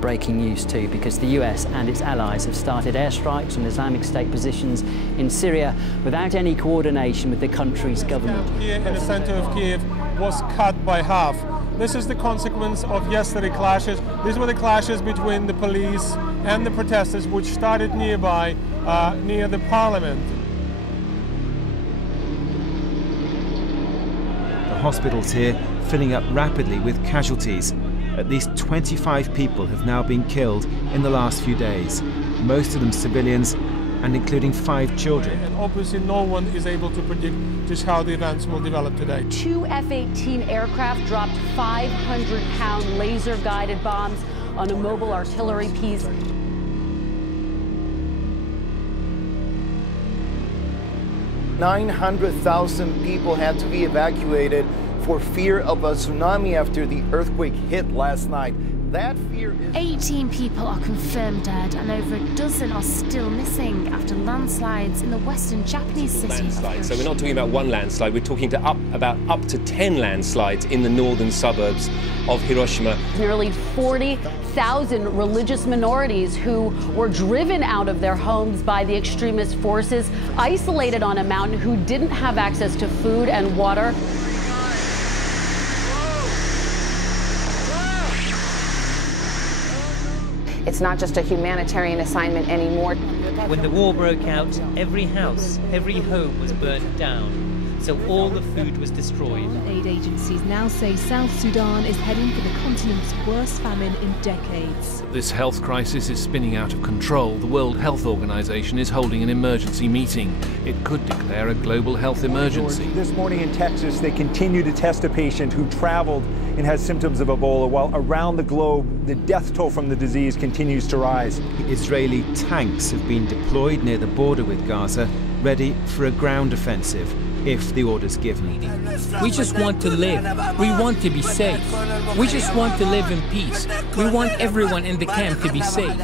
Breaking news too, because the US and its allies have started airstrikes on Islamic State positions in Syria without any coordination with the country's government. Here in the center of Kiev was cut by half. This is the consequence of yesterday's clashes. These were the clashes between the police and the protesters, which started nearby, near the parliament. The hospitals here filling up rapidly with casualties. At least 25 people have now been killed in the last few days, most of them civilians, and including 5 children. And obviously no one is able to predict just how the events will develop today. 2 F-18 aircraft dropped 500-pound laser-guided bombs on a mobile artillery piece. "900,000 people had to be evacuated for fear of a tsunami after the earthquake hit last night. That fear is... 18 people are confirmed dead and over a dozen are still missing after landslides in the western Japanese city of Hiroshima. So we're not talking about one landslide, we're talking about up to 10 landslides in the northern suburbs of Hiroshima. Nearly 40,000 religious minorities who were driven out of their homes by the extremist forces, isolated on a mountain, who didn't have access to food and water. It's not just a humanitarian assignment anymore. When the war broke out, every house, every home was burnt down. So all the food was destroyed. Aid agencies now say South Sudan is heading for the continent's worst famine in decades. This health crisis is spinning out of control. The World Health Organization is holding an emergency meeting. It could declare a global health emergency. This morning in Texas, they continue to test a patient who traveled and has symptoms of Ebola, while around the globe, the death toll from the disease continues to rise. Israeli tanks have been deployed near the border with Gaza, ready for a ground offensive if the order's given. We just want to live. We want to be safe. We just want to live in peace. We want everyone in the camp to be safe.